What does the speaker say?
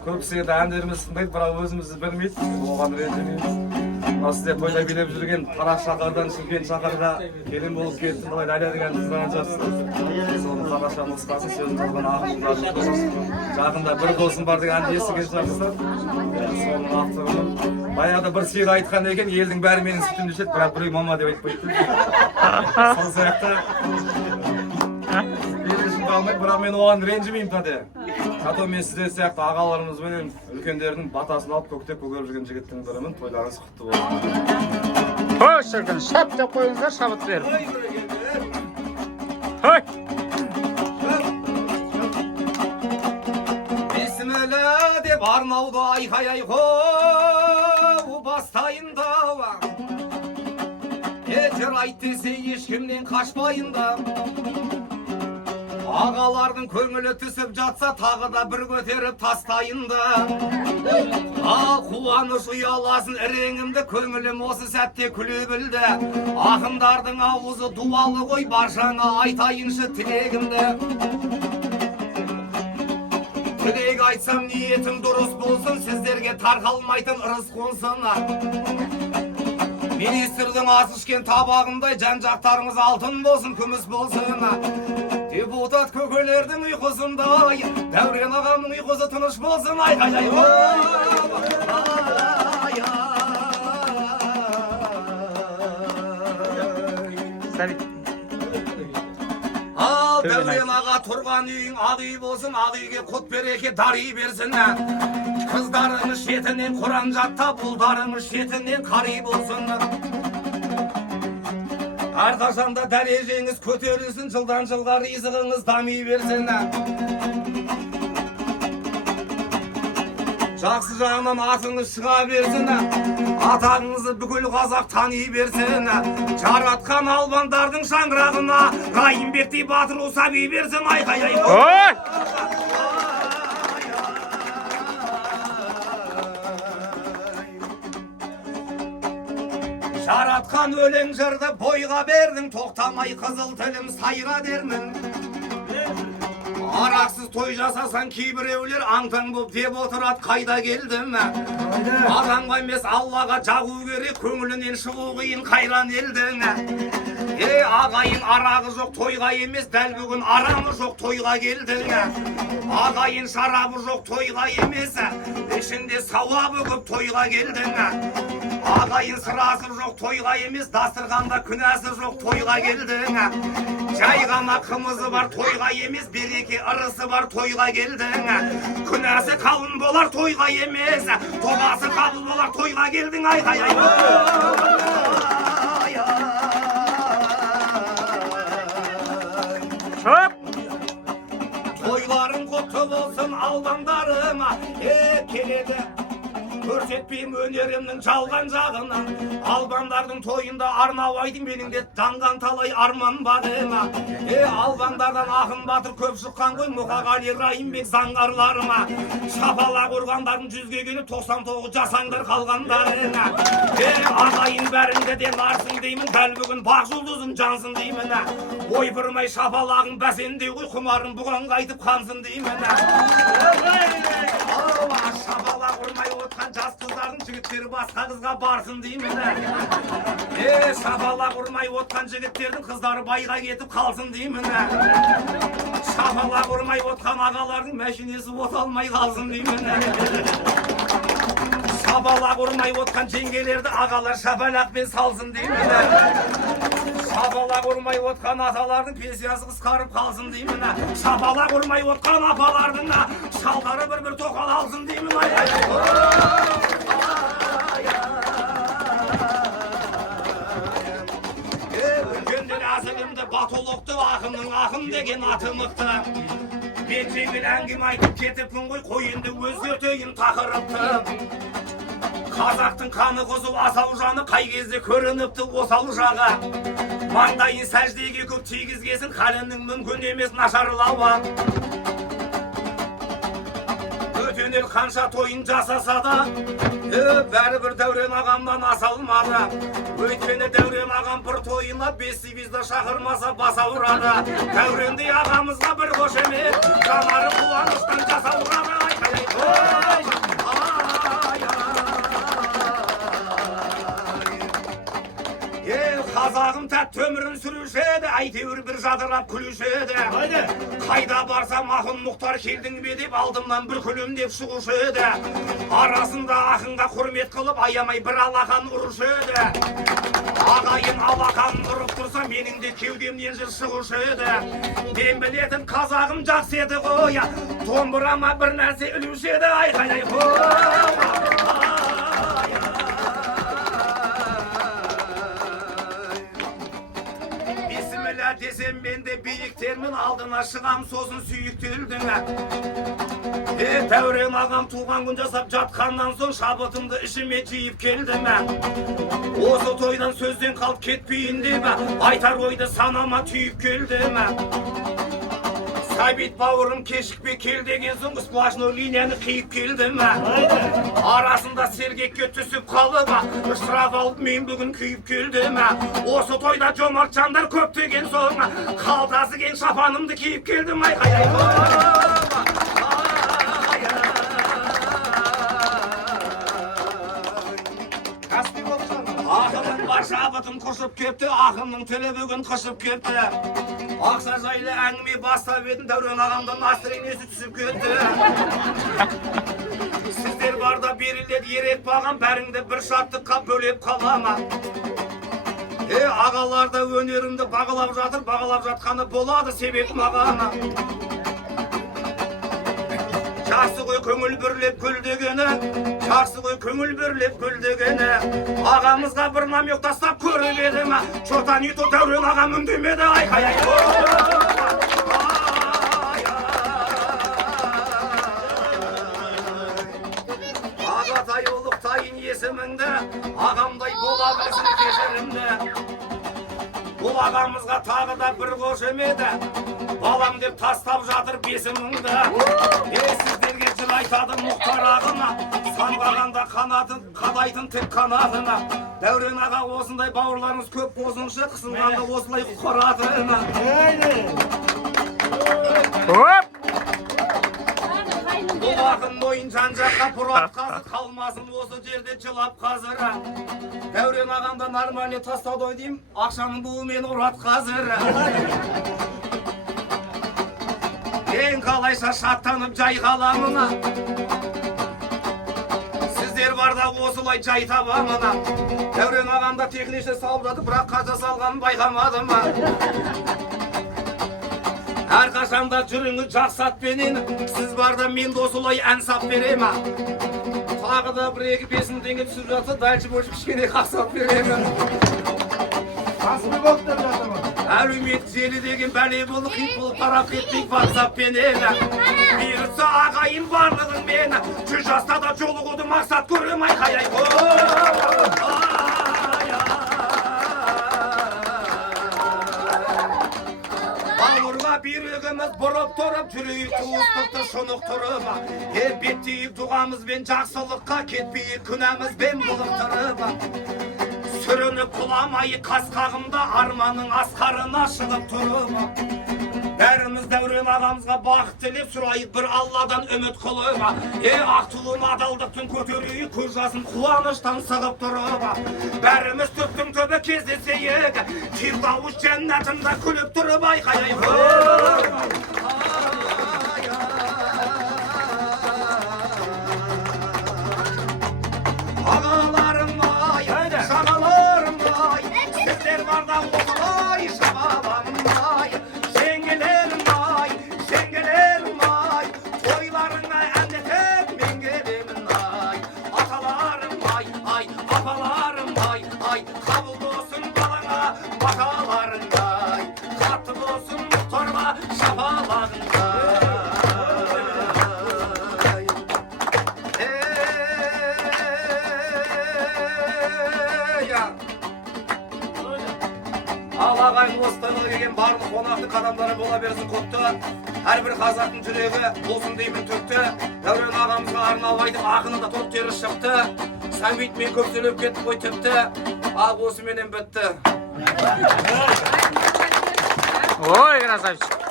Көбісі де әндеріміз тыңдайды, бірақ өзімізді білмейді. Оған ренжімейміз. Мына сізде тойда билеп жүрген Қараш шаһардан Шымкент шаһарға келін болып келді. Былай Дәлия деген қыздан жатсыз. Соны Қараша нұсқасын сөзін жазған ақындар. Жақында бір досым бар деген әнді естіген шығарсыздар. Соның авторымын. Баяғыда бір сиыр айтқан екен, елдің бәрі менің сүтімді ішеді, бірақ біреу мама деп айтпайды. Сол сияқты қалмайды, бірақ мен оған ренжімеймін тәте. Зато мен сіздер сияқты ағаларымыз бен үлкендердің батасын алып көктеп көгеріп жүрген жігіттің бірімін. Тойларыңыз құтты болсын. Қой шіркін, шап деп қойыңыздар, шабыт беріп. Хой! Бесмілі деп арнауды айқай-айқау бастайын да. Етер айт десе ешкімнен қашпайын да. Ағалардың көңілі түсіп жатса тағы да бір көтеріп тастайын да. Ал қуаныш ұяласын іреңімді, көңілім осы сәтте күле білді. Ақындардың ауызы дуалы ғой, баршаңа айтайыншы тілегімді. Тілек айтсам ниетім дұрыс болсын, сіздерге тарқалмайтын ырыс қонсын. Министрдің ас ішкен табағындай жан-жақтарыңыз алтын болсын, күміс болсын. Депутат көкелердің ұйқысындай, Дәурен ағамның ұйқысы тыныш болсын. Айқай-ай! Ал Дәурен аға тұрған үйің ақ үй болсын, ақ үйге құт береке дари берсін. Қыздарыңыз шетінен Құран жаттап, ұлдарыңыз шетінен қари болсын. Әрқашанда дәрежеңіз көтерілсін, жылдан жылға ризығыңыз дами берсін. Жақсы жағынан атыңыз шыға берсін, атағыңызы бүкіл қазақ тани берсін. Жаратқан албандардың шаңырағына Райымбектей батыр ұсаби берсін. Айқай-ай! Жаратқан өлең жырды бойға бердің, тоқтамай қызыл тілім сайға дермін. Арақсыз той жасасан кейбіреулер аңтаң боп деп отырат, қайда келдім. Адамға емес Аллаға жағу керек, көңілінен шығу қиын қайран елдің. Ағайын арағы жоқ тойға емес, дәл бүгін арамы жоқ тойға келдің. Ағайын шарабы жоқ тойға емес, ішінде сауабы көп тойға келдің. Ағайын сырасы жоқ тойға емес, дастырғанда күнәсі жоқ тойға келдің. Жай ғана қымызы бар тойға емес, береке ырысы бар тойға келдің. Күнәсі қалын болар тойға емес, тоғасы қабыл болар тойға келдің. Айқай-ай! Тойларың құтты болсын алдандарыма, келеді. Көрсетпейім өнерімнің жалған жағына. Албандардың тойында арнау айтым, менің де таңған талай арман бағыма. Албандардан ақын батыр көп шыққан ғой, Мұқағали Райымбек заңғарларыма. Шапалақ ұрғандардың 100-ге келіп 99 жасаңдар қалғандарына. Ағайын бәрінде де нарсың деймін, дәл бүгін бақ жұлдызым жансың деймін. Ойпырмай шапалағың бәсендей ғой, құмарың бұған қайтып қансың деймін. Шапалақ ұрмай отқан жас қыздардың жігіттері басқа қызға барсын деймін. Шапалақ ұрмай отқан жігіттердің қыздары байға кетіп қалсын деймін. Шапалақ ұрмай отқан ағалардың мәшинесі от алмай қалсын деймін. Шапалақ ұрмай отқан жеңгелерді ағалар шапалақпен салсын деймін. Шапалақ ұрмай отқан аталардың пенсиясы қысқарып қалсын деймін. Шапалақ ұрмай отқан апалардың шалдары бір-бір тоқал алсын деймін. Үлкендер әзілімді батылықты, ақынның ақын деген аты мықты. Бет-жеңіл әңгіме айтып кетіппін ғой, қойынды өзгертейін тақырыпты. Қазақтың қаны қызу асау жаны қай кезде көрініпті осал жағы. Маңдайын сәждеге көп тигізгесін, қалемнің мүмкін емес нашарлауы. Өтенер қанша тойын жасаса да, бәрібір Дәурен ағамнан аса алмады. Өйткені Дәурен ағам бір тойына 5 сибизді шақырмаса баса ұрады. Дәуренді ағамызға бір қошемет, жанары қуаныштан жасаурады. Kazağım tat tömürün sürüşedi, aytevür bir jadırlap külüşedi. Kayda barsam ahın muhtar keldin mi dep aldımdan bir külüm dep şuğuşedi. Arasında ahınga hürmet kılıp ayamay bir alakan uruşedi. Ağayın alakan durup dursa menin de kevdemden jır şuğuşedi. Ben biletim kazağım jakсы edi goya, tomburama bir narsa ülüşedi. Ay ay Bismillah desem ben de beyikterimin aldına şıgam sosun süyüktüldün. Tevren ağam tuğan gün jasap jatkandan soň şabıtımdı işime jiyip keldim. Oso toydan sözden kalıp ketpeyin dep aytar oydu sanama tüyüp keldim. Sabit bavurum keşikpe kel degen soň splashnoy liniyany kıyıp keldim. Arasında sergek götüsüp kalıp ışraf alıp men bugün kıyıp keldim. Oso toyda jomart janдар köp degen soň kaltası gen şapanımды kiyip keldim. Ay ay Ahımın başı abıtım kuşup kepti, ahımın tele bugün kışıp kepti. Aksa jaylı әңгіме бастап едім, Дәурен ағамдан настроениесі түсіп кетті. Сіздер барда берілдеді ерек бағам, бәріңді бір шаттыққа бөлеп қалама. Ағалар да өнерімді бағалап жатыр, бағалап жатқаны болады себеп мағама. Жақсы ғой көңіл бүрлеп гүлдегені, жақсы ғой көңіл бүрлеп гүлдегені. Ағамызға бір намек тастап көріп едім, чотан үйті Дәурен ағам үндемеді. Ай ай ай Ағатай ұлықтайын есіміңді, ағамдай бола білсін кешірімді. Бұл ағамызға тағы да бір қошемеді, балам деп тастап жатыр бесіміңді. Сіздерге жыр айтады мұхтар ағына, самғағанда қанатын қадайтын тек қанатына. Дәурен аға осындай бауырларыңыз көп болсыншы, қысылғанда осылай құтқаратына. Бұл ақын мойын жан-жаққа бұрап қазы қалмасын осы жерде жылап қазір. Дәурен ағамда нормальный тастады ой деймін, ақшаның буымен ұрат қазір. Мен қалайша шаттанып жай қаламына, сіздер барда осылай жай табамына. Дәурен ағамда техничный салып жатып, бірақ қанша салғанын байқамадым. Әрқашанда жүріңі жақсатпенен, сіз барда мен осылай ән сап берем. Тағы да бір екі бесін теңге түсіп жатса, дальше больше кішкене қақсап берем. Әлеумет желі деген бәле болып, хит болып тарап кетпейік ватсаппенен. Бұйыртса ағайын барлығын мен, 100 жаста да жолығуды мақсат көрем. Ай қай Birігimiz бұрып тұрып, жүрейік туыстықты шұнық тұрып. Беттейік дұғамызбен жақсылыққа, кетпейік күнәмізбен бұлықтырып. Сүрініп құламайық қасқағымда, арманың асқарына шығып тұрып. Бәріміз Дәурен ағамызға бақыт тілеп, сұрайық бір Алладан үміт қылып. Ақ туын адалдықтың көтерейік, көз жасын қуаныштан сығып тұрып. Бәріміз түптің төбі кездесейік, Фирдауыс жәннатында күліп тұрып. Айқай ағаларым ай, шағаларым ай, сіздер барда осылай шағаларым ай. Toylarına әндетіп мен келемін ай. Аталарым ай, ай, апаларым ай, ай. Қабыл болсын балаңа баталарыңдай, қатты болсын мұхтарға шапалағыңдай. Ал ағайын осыдан келген барлық қонақты қадамдары бола берсін көпті. Әрбір қазақтың жүрегі болсын деймін төкті. Дәурен ағамызға арнап айтып, ақыны да топ тері шықты. Сәбит мен көп сөйлеп кетті ғой тіпті. Ал осыменен бітті. Ой, красавчик.